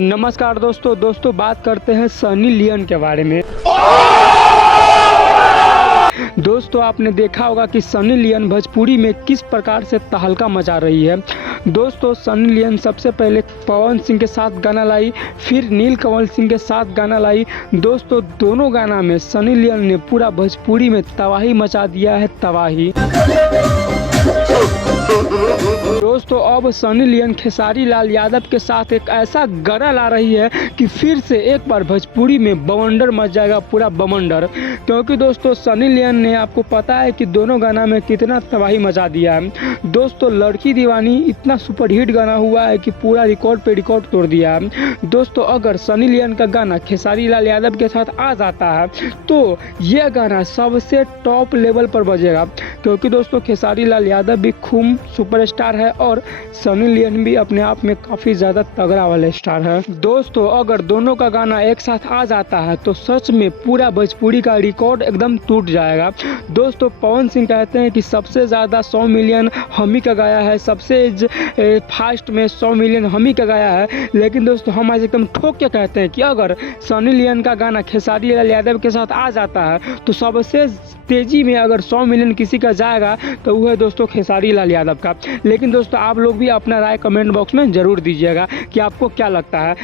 नमस्कार दोस्तों बात करते हैं सनी लियोन के बारे में। दोस्तों आपने देखा होगा कि सनी लियोन भोजपुरी में किस प्रकार से तहलका मचा रही है। दोस्तों सनी लियोन सबसे पहले पवन सिंह के साथ गाना लाई, फिर नीलकमल सिंह के साथ गाना लाई। दोस्तों दोनों गाना में सनी लियोन ने पूरा भोजपुरी में तबाही मचा दिया है, तबाही। दोस्तों अब सनी लियोन खेसारी लाल यादव के साथ एक ऐसा गाना ला रही है कि फिर से एक बार भोजपुरी में बवंडर मच जाएगा, पूरा बवंडर। क्योंकि दोस्तों सनी लियोन ने, आपको पता है कि दोनों गाना में कितना तबाही मचा दिया है। दोस्तों लड़की दीवानी इतना सुपरहिट गाना हुआ है कि पूरा रिकॉर्ड पे रिकॉर्ड तोड़ दिया है। दोस्तों अगर सनी लियोन का गाना खेसारी लाल यादव के साथ आ जाता है तो यह गाना सबसे टॉप लेवल पर बजेगा। क्योंकि दोस्तों खेसारी लाल यादव भी खूब सुपरस्टार है और सनी लियोन भी अपने आप में काफ़ी ज़्यादा तगड़ा वाला स्टार है। दोस्तों अगर दोनों का गाना एक साथ आ जाता है तो सच में पूरा भोजपुरी का रिकॉर्ड एकदम टूट जाएगा। दोस्तों पवन सिंह कहते हैं कि सबसे ज़्यादा 100 मिलियन हम ही का गाया है, सबसे फास्ट में 100 मिलियन हम ही का गाया है। लेकिन दोस्तों हम आज एकदम ठोक के कहते हैं कि अगर सनी लियोन का गाना खेसारी लाल यादव के साथ आ जाता है तो सबसे तेज़ी में अगर 100 मिलियन किसी का जाएगा तो वो है दोस्तों खेसारी लाल यादव का। लेकिन दोस्तों आप लोग भी अपना राय कमेंट बॉक्स में ज़रूर दीजिएगा कि आपको क्या लगता है।